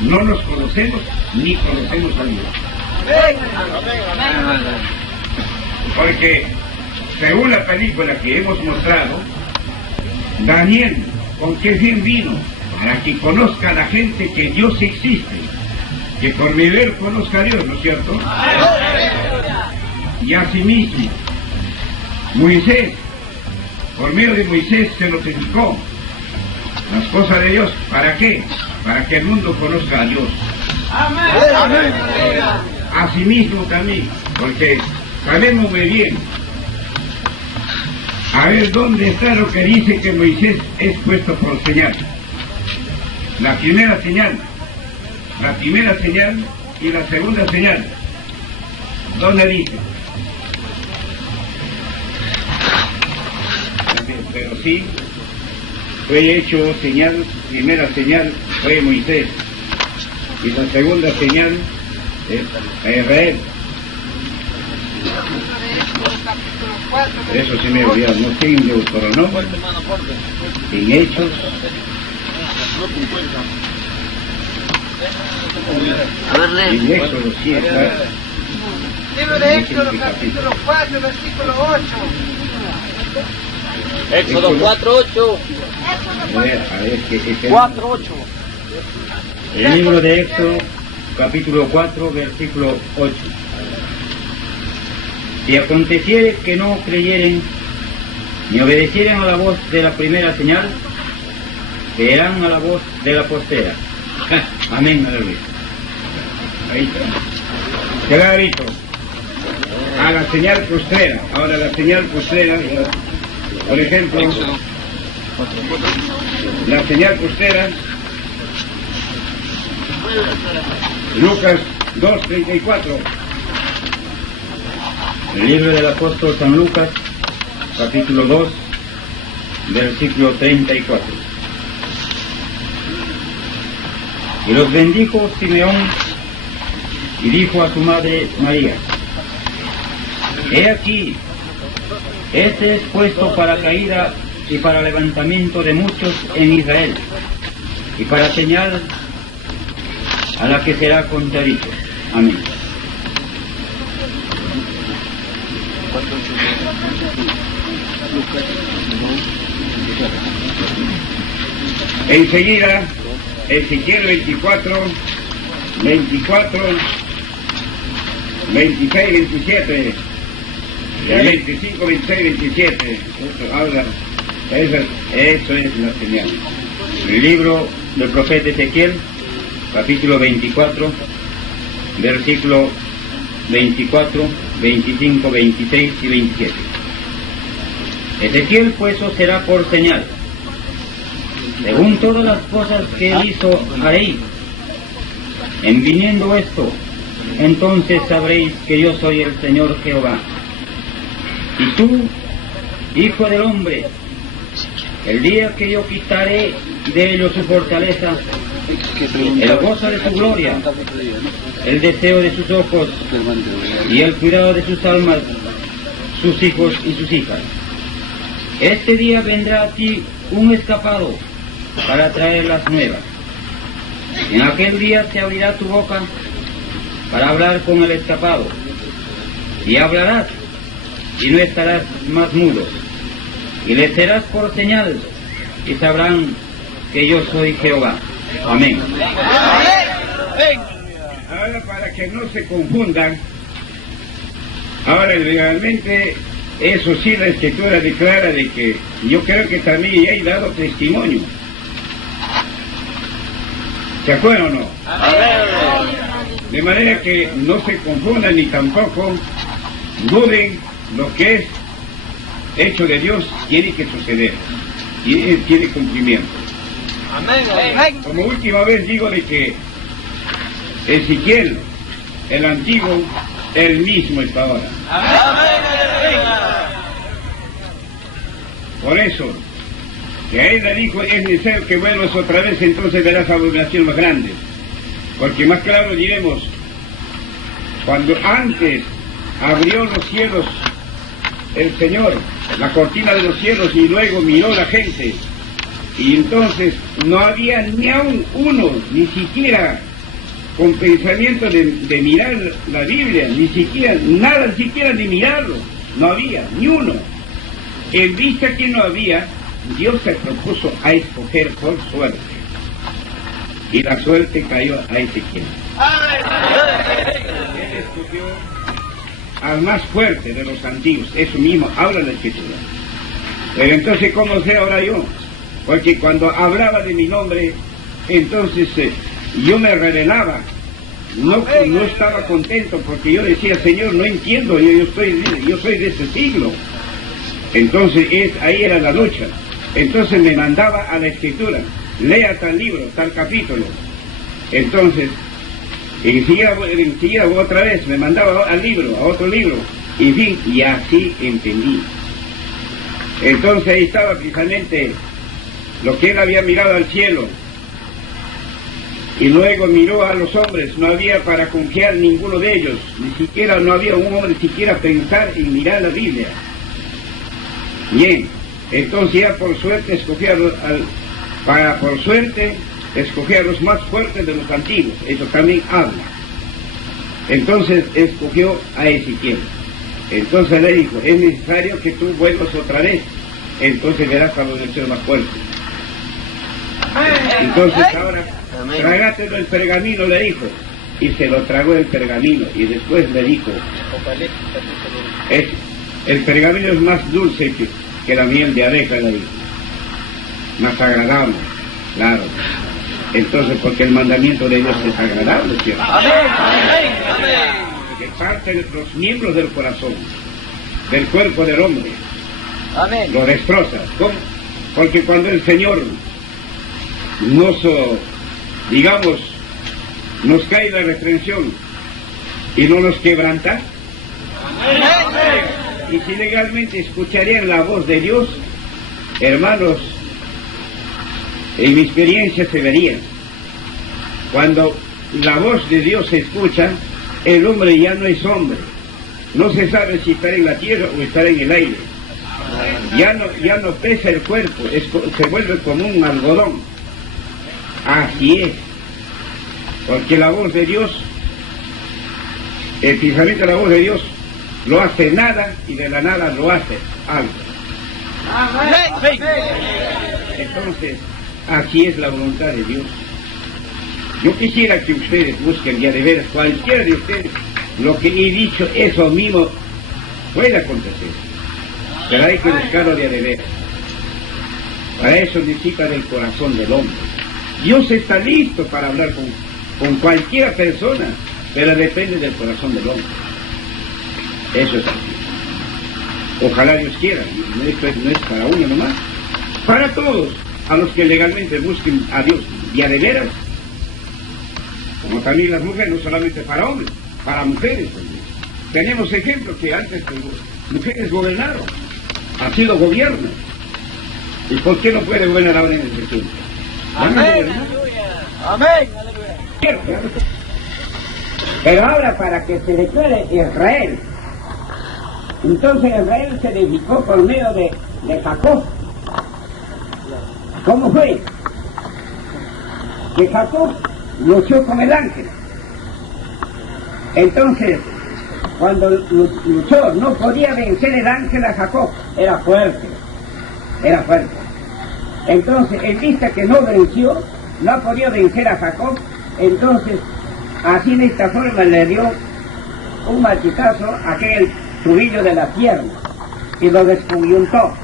No nos conocemos ni conocemos a Dios. Porque, según la película que hemos mostrado, Daniel, ¿con qué fin vino? Para que conozca a la gente que Dios existe, que por mi ver conozca a Dios, ¿no es cierto? Y asimismo, Moisés, por medio de Moisés se notificó las cosas de Dios. ¿Para qué? Para que el mundo conozca a Dios. Amén. Asimismo también, porque sabemos muy bien, a ver dónde está lo que dice que Moisés es puesto por señal. La primera señal y la segunda señal. ¿Dónde dice? Pero sí, fue hecho señal, primera señal fue Moisés, y la segunda señal es a Israel. Eso se me olvidó, no estoy en Deuteronomio, en Hechos, en Éxodo, sí está. Libro de Éxodo, capítulo 4, versículo 8. Éxodo 4:8. 4:8. El libro de Éxodo, capítulo 4, versículo 8. Si aconteciere que no creyeren ni obedecieren a la voz de la primera señal, creerán a la voz de la postera. Amén, aleluya. Ahí está. Clarito. A la señal postrera. Ahora la señal postrera, por ejemplo, la señal postrera, Lucas 2:34. El libro del apóstol San Lucas, capítulo 2, versículo 34. Y los bendijo Simeón y dijo a su madre María: he aquí, este es puesto para caída y para levantamiento de muchos en Israel, y para señal a la que será contradicho. Amén. Enseguida, Ezequiel 24, 26, 27, el 25, 26, 27. Eso habla, eso es la señal. El libro del profeta Ezequiel, capítulo 24, versículo 24, 25, 26 y 27. Ezequiel pues os será por señal. Según todas las cosas que él hizo, haréis. En viniendo esto, entonces sabréis que yo soy el Señor Jehová. Y tú, hijo del hombre, el día que yo quitaré de ellos su fortaleza, el gozo de su gloria, el deseo de sus ojos y el cuidado de sus almas, sus hijos y sus hijas. Este día vendrá a ti un escapado para traer las nuevas. En aquel día se abrirá tu boca para hablar con el escapado, y hablarás y no estarás más mudo, y le serás por señal y sabrán que yo soy Jehová. Amén. Ahora, para que no se confundan, ahora realmente eso sí, la escritura declara de que yo creo que también ya he dado testimonio. ¿Se acuerdan o no? De manera que no se confundan ni tampoco duden lo que es hecho de Dios, tiene que suceder y tiene cumplimiento. Como última vez digo de que Ezequiel, el antiguo, el mismo está ahora. Por eso, que a él le dijo, es necesario que vuelvas otra vez, entonces verás abominación más grande. Porque más claro diremos, cuando antes abrió los cielos el Señor, la cortina de los cielos, y luego miró la gente, Y entonces no había ni aún uno, ni siquiera con pensamiento de mirar la Biblia, ni siquiera, nada siquiera de mirarlo, no había, ni uno. En vista que no había, Dios se propuso a escoger por suerte. Y la suerte cayó a Ezequiel. Él escogió al más fuerte de los antiguos, eso mismo habla la Escritura. Pero entonces, ¿cómo sé ahora yo? Porque cuando hablaba de mi nombre, entonces yo me rebelaba, no estaba contento, porque yo decía, Señor, no entiendo, yo soy de este siglo. Entonces ahí era la lucha. Entonces me mandaba a la Escritura, lea tal libro, tal capítulo. Entonces, enseguida otra vez me mandaba al libro, a otro libro, en fin, y así entendí. Entonces ahí estaba precisamente lo que él había mirado al cielo, y luego miró a los hombres, no había para confiar ninguno de ellos, ni siquiera no había un hombre siquiera pensar en mirar la Biblia. Bien, entonces ya por suerte escogía a los más fuertes de los antiguos, eso también habla. Entonces escogió a Ezequiel. Entonces le dijo, es necesario que tú vuelvas otra vez, entonces verás a los deseos más fuertes. Entonces ahora, trágatelo el pergamino, le dijo, y se lo tragó el pergamino, y después le dijo, el pergamino es más dulce que la miel de abeja, le dijo, más agradable, claro. Entonces, porque el mandamiento de Dios es agradable, ¿cierto? Que parte de los miembros del corazón, del cuerpo del hombre, lo destroza. ¿Cómo? Porque cuando el Señor nos cae la reprensión y no nos quebranta, y si legalmente escucharían la voz de Dios, hermanos, en mi experiencia se vería, cuando la voz de Dios se escucha, el hombre ya no es hombre, no se sabe si estará en la tierra o estará en el aire, ya no pesa el cuerpo, se vuelve como un algodón. Así es, porque la voz de Dios, precisamente la voz de Dios, lo hace nada y de la nada lo hace algo. Entonces, así es la voluntad de Dios. Yo quisiera que ustedes busquen ya de veras, cualquiera de ustedes, lo que he dicho, eso mismo puede acontecer, pero hay que buscarlo de veras. Para eso necesita del corazón del hombre. Dios está listo para hablar con cualquier persona, pero depende del corazón del hombre. Eso es así. Ojalá Dios quiera, esto no es para uno nomás, para todos, a los que legalmente busquen a Dios, y a de veras, como también las mujeres, no solamente para hombres, para mujeres también. Tenemos ejemplos que antes mujeres gobernaron, así lo gobiernan. ¿Y por qué no puede gobernar ahora en ese tiempo? Amén. Amén. Pero ahora para que se declare Israel, entonces Israel se edificó por medio de Jacob. ¿Cómo fue? Que Jacob luchó con el ángel. Entonces, cuando luchó, no podía vencer el ángel a Jacob. Era fuerte. Entonces, en vista que no venció, no podía vencer a Jacob, entonces, así de esta forma le dio un machetazo a aquel tobillo de la pierna y lo descoyuntó.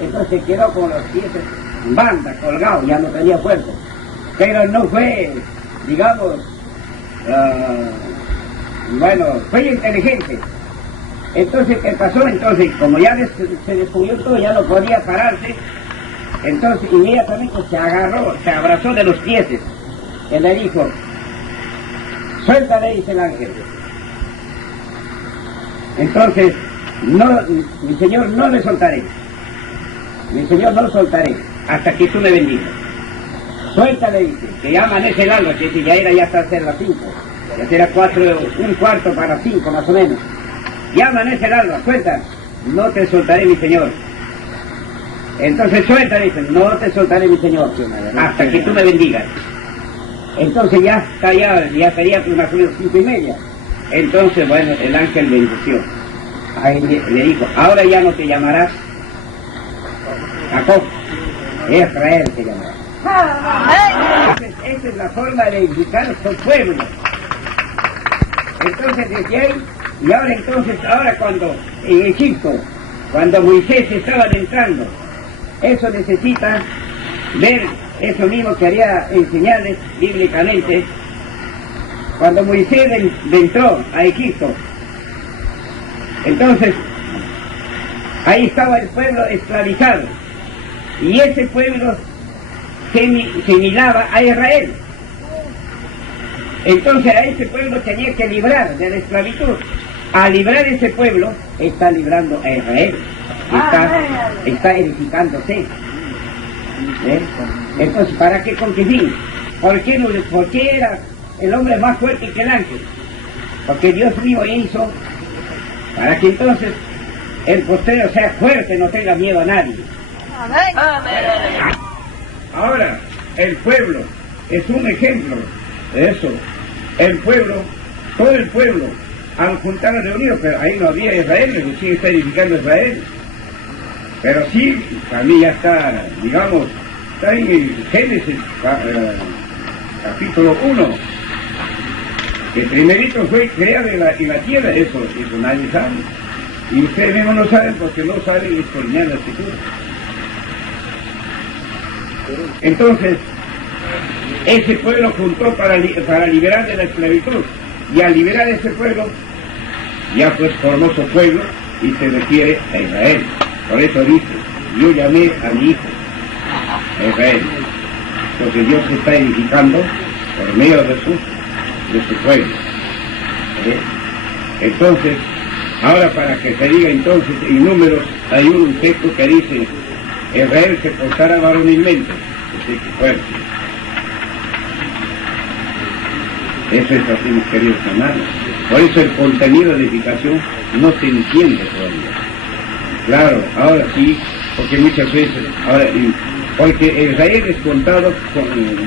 Entonces quedó con los pies en banda, colgado, ya no tenía fuerza. Pero no fue, digamos, fue inteligente. Entonces, ¿qué pasó? Entonces, como ya se descubierto, ya no podía pararse, entonces inmediatamente se abrazó de los pies. Él le dijo, suéltale, dice el ángel. Entonces, no, mi Señor no le soltaré. Mi Señor no lo soltaré hasta que tú me bendigas. Suéltale, dice, que ya amanece el alba, que dice, ya está a ser las 5. Ya será 1:15 para 5 más o menos. Ya amanece el alba, suelta. No te soltaré, mi Señor. Entonces suelta, dice, no te soltaré, mi Señor, hasta que tú me bendigas. Entonces ya sería unas 5:30. Entonces, bueno, el ángel bendició. Ahí le dijo, ahora ya no te llamarás Jacob, Israel te llamarás. Esa es la forma de edificar su pueblo. Entonces desde ahí, y ahora cuando en Egipto, cuando Moisés estaba entrando, eso necesita ver eso mismo que haría enseñarles bíblicamente. Cuando Moisés entró a Egipto, entonces ahí estaba el pueblo esclavizado, y ese pueblo se miraba a Israel. Entonces a ese pueblo tenía que librar de la esclavitud. Al librar ese pueblo, está librando a Israel, está edificándose. Entonces, ¿para qué? ¿Con qué fin? ¿Por qué era el hombre más fuerte que el ángel? Porque Dios mismo hizo para que entonces el postrero sea fuerte, no tenga miedo a nadie. Ahora, el pueblo es un ejemplo de eso. El pueblo, todo el pueblo, al juntar a reunidos, pero ahí no había Israel, recién está edificando Israel. Pero sí, también ya está, digamos, está en el Génesis, capítulo 1, que primerito fue creado en la tierra, eso nadie sabe. Y ustedes mismos no saben porque no saben escudriñar la escritura. Entonces, ese pueblo juntó para liberar de la esclavitud, y al liberar ese pueblo, ya pues formó su pueblo y se refiere a Israel. Por eso dice, yo llamé a mi hijo Israel, porque Dios se está edificando por medio de su pueblo. Entonces, ahora para que se diga entonces, en Números hay un texto que dice, Israel se portará varonilmente, así que fuerte. Eso es así, mis queridos hermanos. Por eso el contenido de edificación no se entiende todavía. Claro, ahora sí, porque muchas veces, porque Israel es contado,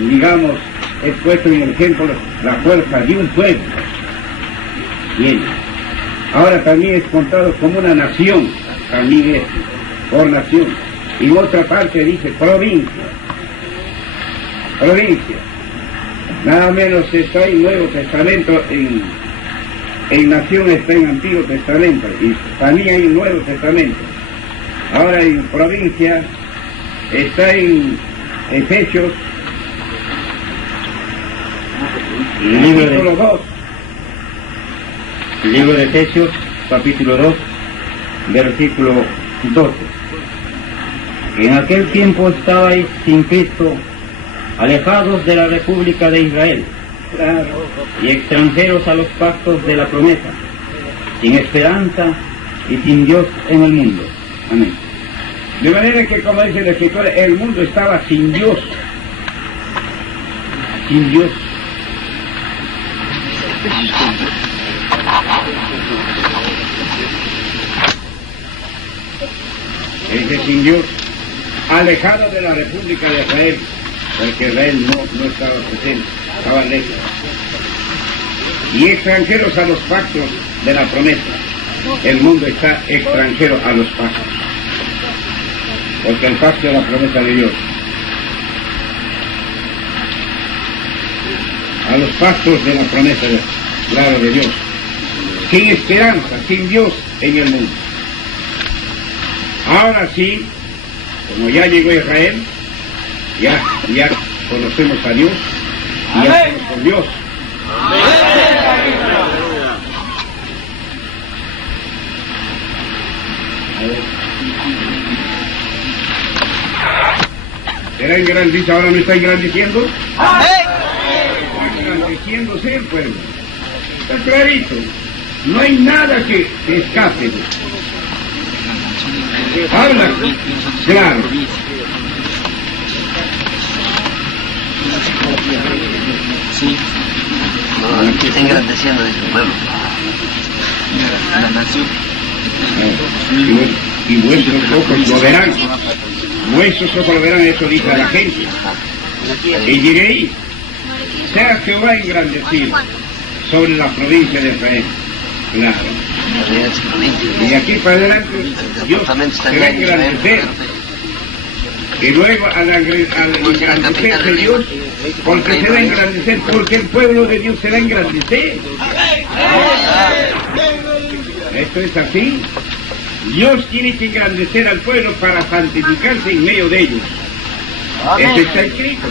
digamos, es puesto en el ejemplo la fuerza de un pueblo. Bien. Ahora también es contado como una nación, también es por nación. Y en otra parte dice provincia. Provincia. Nada menos está en Nuevo Testamento, en nación está en Antiguo Testamento, y también hay un Nuevo Testamento. Ahora en provincia está en Efesios, capítulo 2. El libro de Efesios, capítulo 2, versículo 12. En aquel tiempo estabais sin Cristo, alejados de la República de Israel, y extranjeros a los pactos de la promesa, sin esperanza y sin Dios en el mundo. Amén. De manera que, como dice la Escritura, el mundo estaba sin Dios. Sin Dios. Dice sin Dios, alejado de la República de Israel, porque Israel no estaba presente, estaba lejos. Y extranjeros a los pactos de la promesa. El mundo está extranjero a los pactos, porque el pacto es la promesa de Dios. A los pactos de la promesa, claro, de Dios. Sin esperanza, sin Dios en el mundo. Ahora sí, como ya llegó Israel, ya conocemos a Dios y ya estamos con Dios. ¿Será engrandecido? ¿Ahora no está engrandeciendo? Está engrandeciéndose el pueblo. Está clarito. No hay nada que escape. Habla, claro. Sí. Está engrandeciendo de su pueblo. La nación. Y vuestros ojos lo verán. vuestros ojos lo verán, eso dice a la gente. Y diréis, sea Jehová engrandecido sobre la provincia de Israel. Claro. Y de aquí para adelante Dios se va a engrandecer. Y luego al engrandecerse Dios, porque se va a engrandecer, porque el pueblo de Dios se va a engrandecer. Esto es así. Dios tiene que engrandecer al pueblo para santificarse en medio de ellos. Eso está escrito.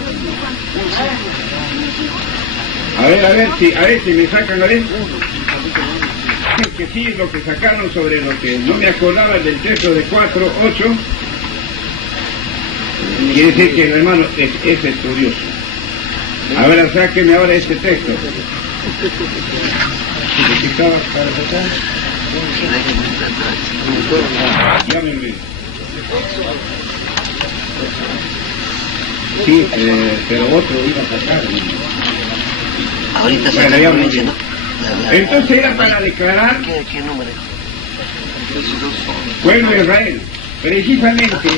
A ver si me sacan a ver. Que sí, lo que sacaron sobre lo que no me acordaba del texto de 4:8. Quiere decir que el hermano es estudioso. A ver, sáquenme ahora este texto. Llámenme. Sí, pero otro iba a sacar. Ahorita se bueno, está ya diciendo. Entonces era para declarar ¿Qué número? pueblo de Israel. Precisamente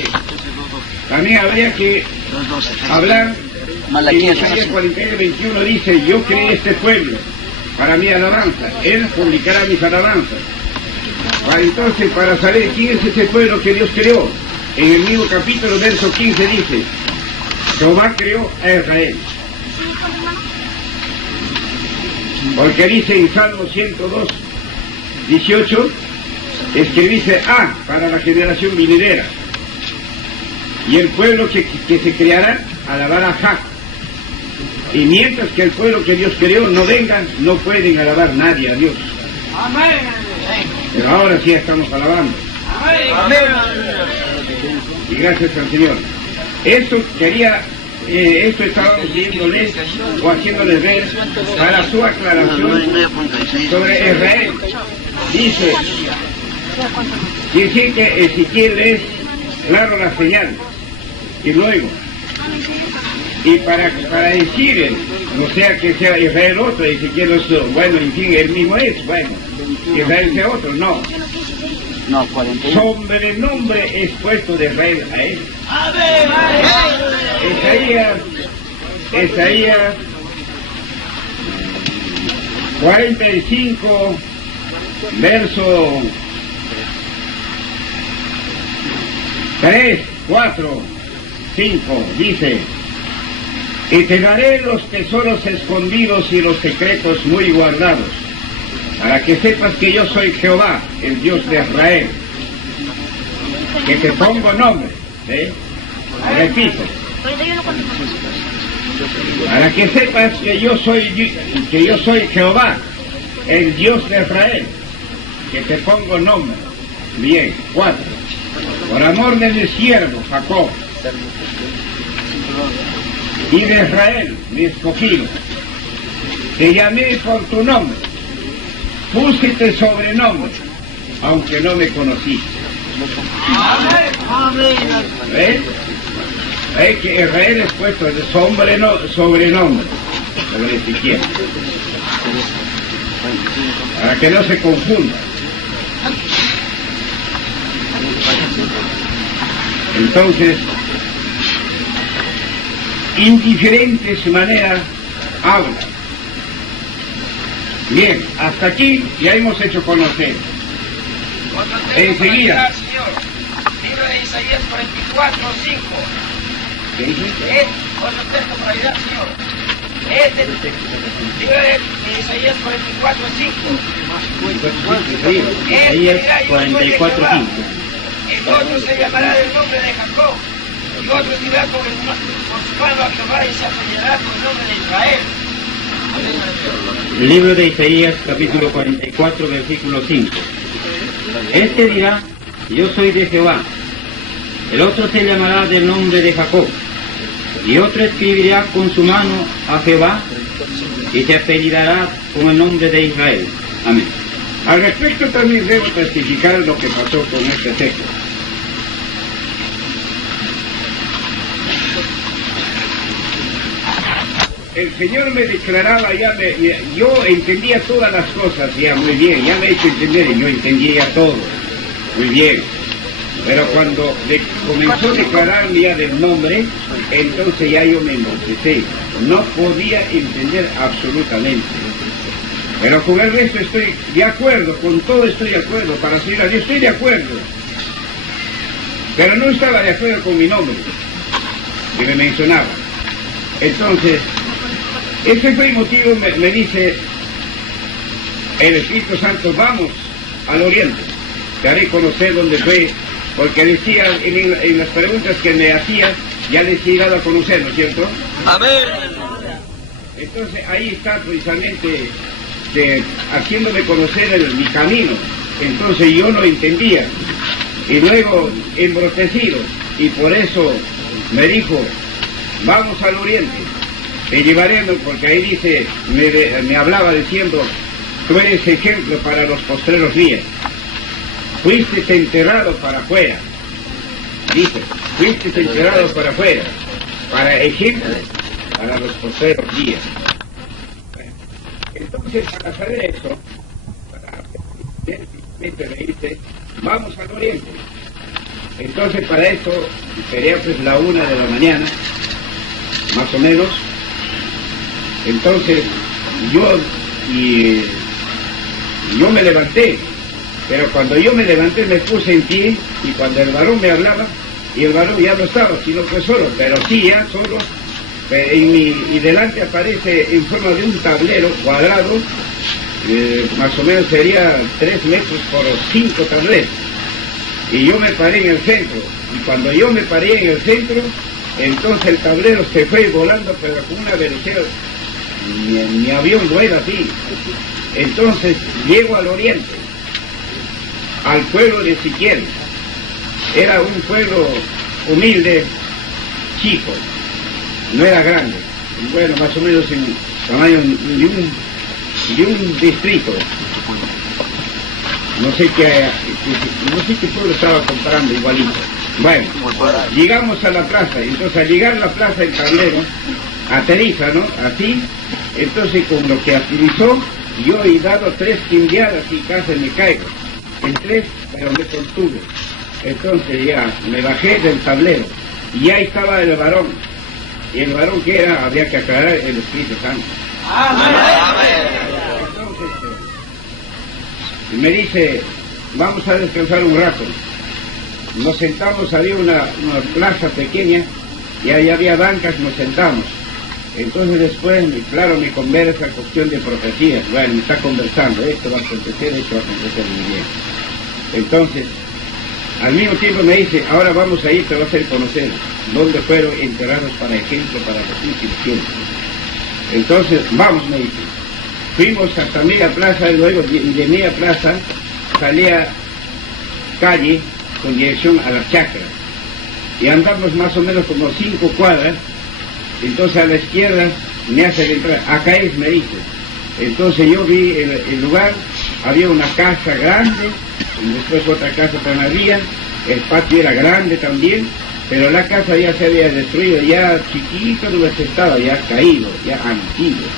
también habría que hablar. En Isaías 41:21 dice: yo creé este pueblo para mi alabanza, él publicará mis alabanzas. Entonces, para saber quién es ese pueblo que Dios creó, en el mismo capítulo, verso 15 dice: Jehová creó a Israel. Porque dice en Salmo 102:18, es que dice: para la generación venidera. Y el pueblo que se creará alabará a Jah. Y mientras que el pueblo que Dios creó no venga, no pueden alabar nadie a Dios. Pero ahora sí estamos alabando. Y gracias al Señor. Esto estábamos viéndoles o haciéndoles ver para su aclaración sobre Israel. Dice que Ezequiel es claro la señal. Y luego, y para decir, no sea que sea Israel otro, Ezequiel otro, bueno, en fin, él mismo es, bueno, Israel sea otro, no. No, 41. Sobrenombre es puesto de Israel a él. Isaías 45, verso 3, 4, 5, dice: y te daré los tesoros escondidos y los secretos muy guardados, para que sepas que yo soy Jehová, el Dios de Israel, que te pongo nombre. Repito, para que sepas que yo soy Jehová, el Dios de Israel, que te pongo nombre. Bien, 4. Por amor de mi siervo Jacob y de Israel, mi escogido, te llamé por tu nombre, púsete sobrenombre, aunque no me conociste. ¿Ves? Es que Israel es puesto de sobrenombre sobre Ezequiel, para que no se confunda. Entonces, indiferentes maneras habla. Bien, hasta aquí ya hemos hecho conocer. Enseguida. Libro de Isaías 44:5. ¿Qué dice? Otro texto para ayudar, Señor. Libro de Isaías 44:5. Isaías 44:5. El otro se llamará del nombre de Jacob, y otro dirá por su mano a Jehová, y se apellidará por el nombre de Israel. Libro de Isaías, capítulo 44, versículo 5. Este dirá: yo soy de Jehová. El otro se llamará del nombre de Jacob, y otro escribirá con su mano a Jehová, y se apellidará con el nombre de Israel. Amén. Al respecto también debo testificar lo que pasó con este texto. El Señor me declaraba, yo entendía todas las cosas ya muy bien, ya me he hecho entender y yo entendía todo muy bien. Pero cuando comenzó a declararme ya del nombre, entonces ya yo me enloquecí. No podía entender absolutamente. Pero con el resto estoy de acuerdo, con todo estoy de acuerdo, para seguir a Dios estoy de acuerdo. Pero no estaba de acuerdo con mi nombre, que me mencionaba. Entonces, ese fue el motivo, me dice el Espíritu Santo, vamos al oriente, te haré conocer dónde fue, porque decía en las preguntas que me hacía, ya les he llegado a conocer, ¿no es cierto? Amén. Entonces ahí está precisamente haciéndome conocer mi camino. Entonces yo no entendía, y luego embrotecido, y por eso me dijo, vamos al oriente, te llevaré, porque ahí dice, me hablaba diciendo, tú eres ejemplo para los postreros días. Fuiste enterrado para afuera. Dice, fuiste enterrado para afuera. Para ejemplo, para los postreros días. Bueno, entonces, para saber eso, me dice, vamos al oriente. Entonces, para esto, sería pues la 1 de la mañana, más o menos. Entonces, yo me levanté, pero cuando yo me levanté me puse en pie, y cuando el varón me hablaba, y el varón ya no estaba, sino fue solo, pero sí ya solo, y delante aparece en forma de un tablero cuadrado, más o menos sería 3 metros por 5 tableros, y yo me paré en el centro, y cuando yo me paré en el centro, entonces el tablero se fue volando, pero con una velocidad, mi avión vuela así. Entonces llego al oriente, al pueblo de Siquel. Era un pueblo humilde, chico, no era grande, bueno, más o menos en tamaño de un distrito. No sé qué pueblo estaba comparando, igualito. Bueno, llegamos a la plaza, entonces al llegar a la plaza el tablero aterriza, ¿no? Así, entonces con lo que aterrizó, yo he dado 3 quimbiadas y casi me caigo. En 3, pero me contuve. Entonces ya me bajé del tablero y ahí estaba el varón. Y el varón que era, había que aclarar, el Espíritu Santo. Amén. Entonces me dice, vamos a descansar un rato. Nos sentamos, había una plaza pequeña y ahí había bancas, nos sentamos. Entonces después, claro, me conversa cuestión de profecías. Bueno, me está conversando, esto va a acontecer, esto va a acontecer muy bien. Entonces, al mismo tiempo me dice, ahora vamos a ir, te vas a hacer conocer dónde fueron enterrados para ejemplo para los últimos tiempos. Entonces, vamos, me dice. Fuimos hasta media plaza y luego de media plaza salía calle con dirección a las chacras. Y andamos más o menos como 5 cuadras. Entonces a la izquierda me hace entrar, acá es, me dice. Entonces yo vi el lugar, había una casa grande, y después otra casa también había, el patio era grande también, pero la casa ya se había destruido, ya chiquito no estaba, ya caído, ya antiguo.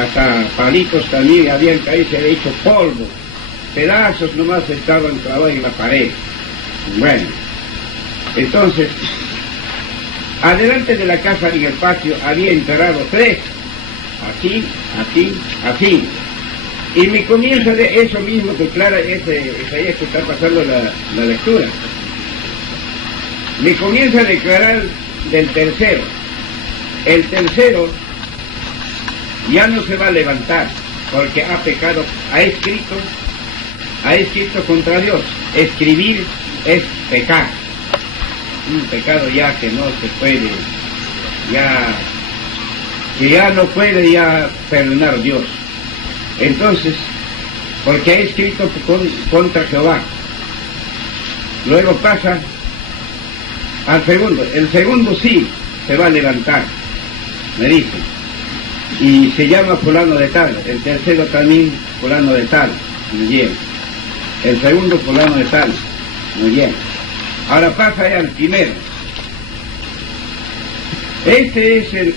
Hasta palitos también habían caído, se había hecho polvo, pedazos nomás estaban clavados en la pared. Bueno, entonces, adelante de la casa en el patio había enterrado 3, así, así. Y me comienza de eso mismo que clara ese que está pasando la lectura. Me comienza a declarar del tercero. El tercero ya no se va a levantar porque ha pecado, ha escrito contra Dios. Escribir es pecar. Un pecado ya que no se puede, que ya no puede ya perdonar Dios. Entonces, porque ha escrito contra Jehová. Luego pasa al segundo. El segundo sí se va a levantar, me dice. Y se llama fulano de tal. El tercero también fulano de tal. Muy bien. El segundo fulano de tal. Muy bien. Ahora pasa ya al primero. Este es el...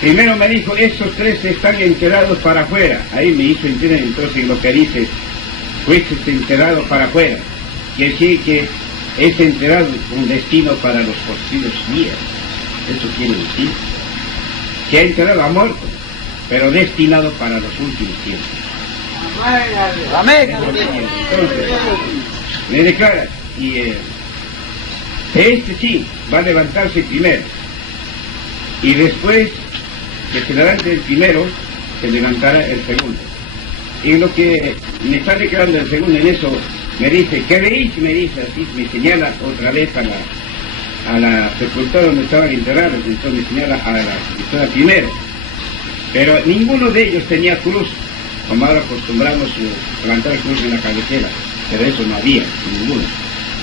Primero me dijo, esos 3 están enterrados para afuera. Ahí me hizo entender entonces lo que dice, fuiste enterrado para afuera. quiere decir que es enterrado con destino para los postreros días. Eso quiere decir. Se ha enterrado, ha muerto, pero destinado para los últimos tiempos. Amén. Entonces, me declara, y este sí, va a levantarse primero. Y después que se levante el primero, se levantará el segundo. Y lo que me está declarando el segundo en eso, me dice, ¿qué veis? Me dice así, me señala otra vez a la sepultura donde estaban enterrados, entonces me señala a la sepultura primero. Pero ninguno de ellos tenía cruz, como ahora acostumbramos levantar cruz en la cabecera, pero eso no había, ninguno.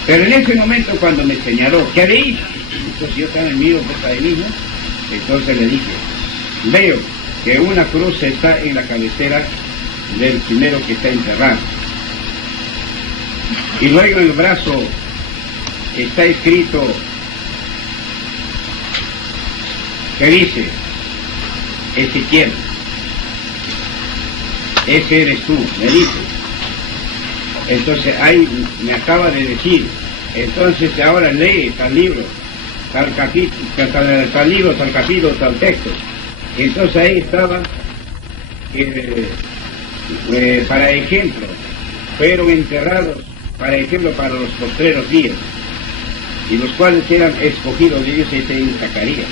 Pero en ese momento cuando me señaló, ¿qué veis? Entonces yo también miro por ahí mismo, entonces le dije, veo que una cruz está en la cabecera del primero que está enterrado. Y luego en el brazo está escrito, que dice, Ezequiel, ese eres tú, me dice. Entonces ahí me acaba de decir, entonces ahora lee tal libro, tal capítulo, tal libro, tal capítulo, tal texto. Entonces ahí estaba, para ejemplo, fueron enterrados, para ejemplo, para los postreros días, y los cuales eran escogidos de ellos en Zacarías.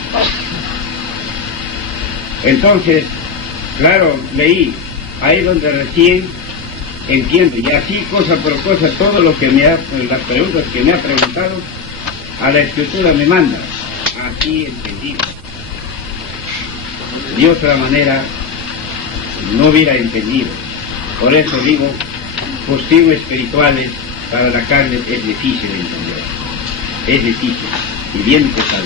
Entonces, claro, leí, ahí donde recién entiendo, y así cosa por cosa, todo lo que las preguntas que me ha preguntado, a la escritura me manda, así entendido. De otra manera, no hubiera entendido. Por eso digo, postigos espirituales para la carne es difícil de entender. Es difícil, y bien pesado.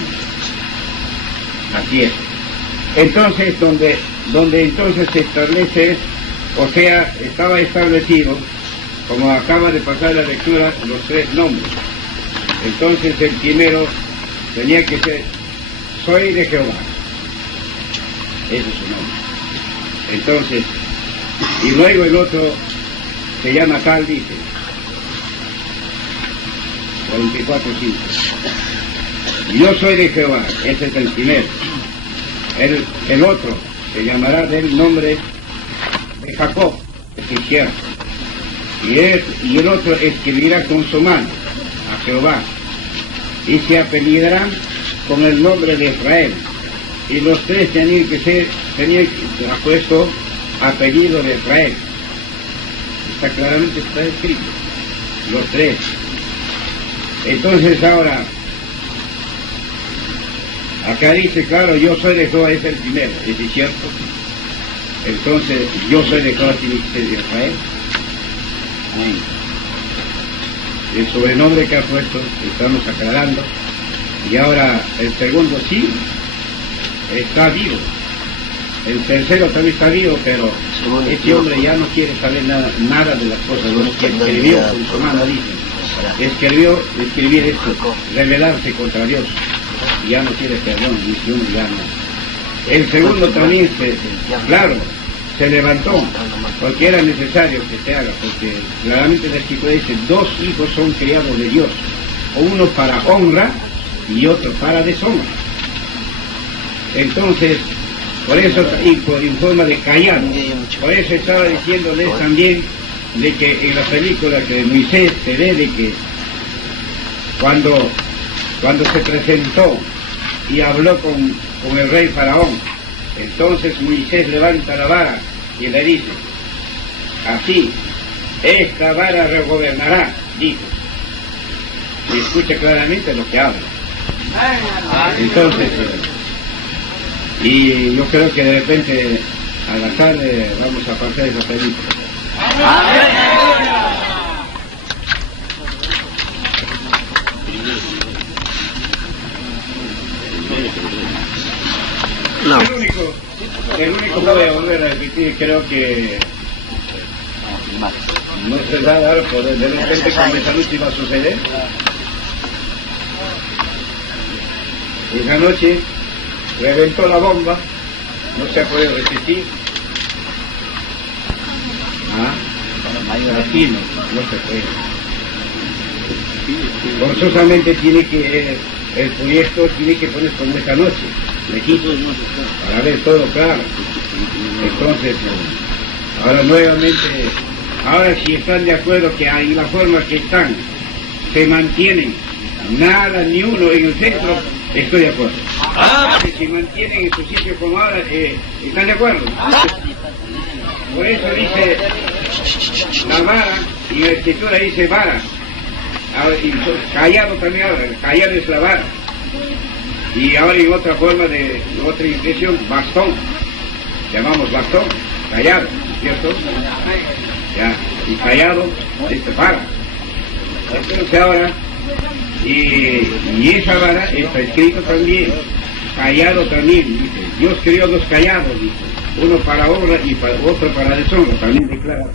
Así es. Entonces, donde entonces se establece, o sea, estaba establecido, como acaba de pasar la lectura, los tres nombres. Entonces el primero tenía que ser, soy de Jehová. Ese es su nombre. Entonces, y luego el otro se llama tal, dice, 44:5. Yo soy de Jehová, ese es el primero. El otro se llamará del nombre de Jacob, es cierto. Y el otro escribirá con su mano a Jehová, y se apellidarán con el nombre de Israel. Y los tres tenían que puesto apellido de Israel. Claramente está escrito, los tres. Entonces ahora, acá dice, claro, yo soy de Jehová, es el primero, ¿es cierto? Entonces, yo soy de Jehová, tiene que ser de Israel. Amén. El sobrenombre que ha puesto, estamos aclarando. Y ahora, el segundo sí, está vivo. El tercero también está vivo, pero este hombre ya no quiere saber nada de las cosas, lo que escribió con su mano, dice. Escribir esto, rebelarse contra Dios. Ya no quiere perdón, ni uno ya no. El segundo también, claro, se levantó, porque era necesario que se haga, porque claramente la escritura dice, 2 hijos son criados de Dios, uno para honra y otro para deshonra. Entonces, por eso, en forma de callar, por eso estaba diciéndoles también de que en la película que Moisés se ve de que cuando se presentó y habló con el rey Faraón, entonces Moisés levanta la vara y le dice, así, esta vara regobernará, dijo. Y escucha claramente lo que habla. Entonces, y yo creo que de repente a la tarde vamos a pasar esa película. No. El único que voy a volver a repetir, creo que no se va a dar por de repente con esa noche va a suceder. Esa noche reventó la bomba, no se ha podido resistir. Así no se puede. Forzosamente tiene que, el proyecto tiene que poner como esta noche, lejitos, para ver todo claro. Entonces, ahora nuevamente, ahora si están de acuerdo que hay la forma que están, se mantienen, nada ni uno en el centro, estoy de acuerdo. Que se mantienen en su sitio como ahora, ¿están de acuerdo? Por eso dice la vara, y en la escritura dice vara. Ahora, y callado también ahora, callado es la vara. Y ahora en otra forma de, otra impresión, bastón. Llamamos bastón, callado, ¿cierto? Ya, y callado es vara. Entonces ahora, y esa vara está escrito también, callado también, dice. Dios creó dos callados, dice. Uno para obra y otro para deshonra, también declara.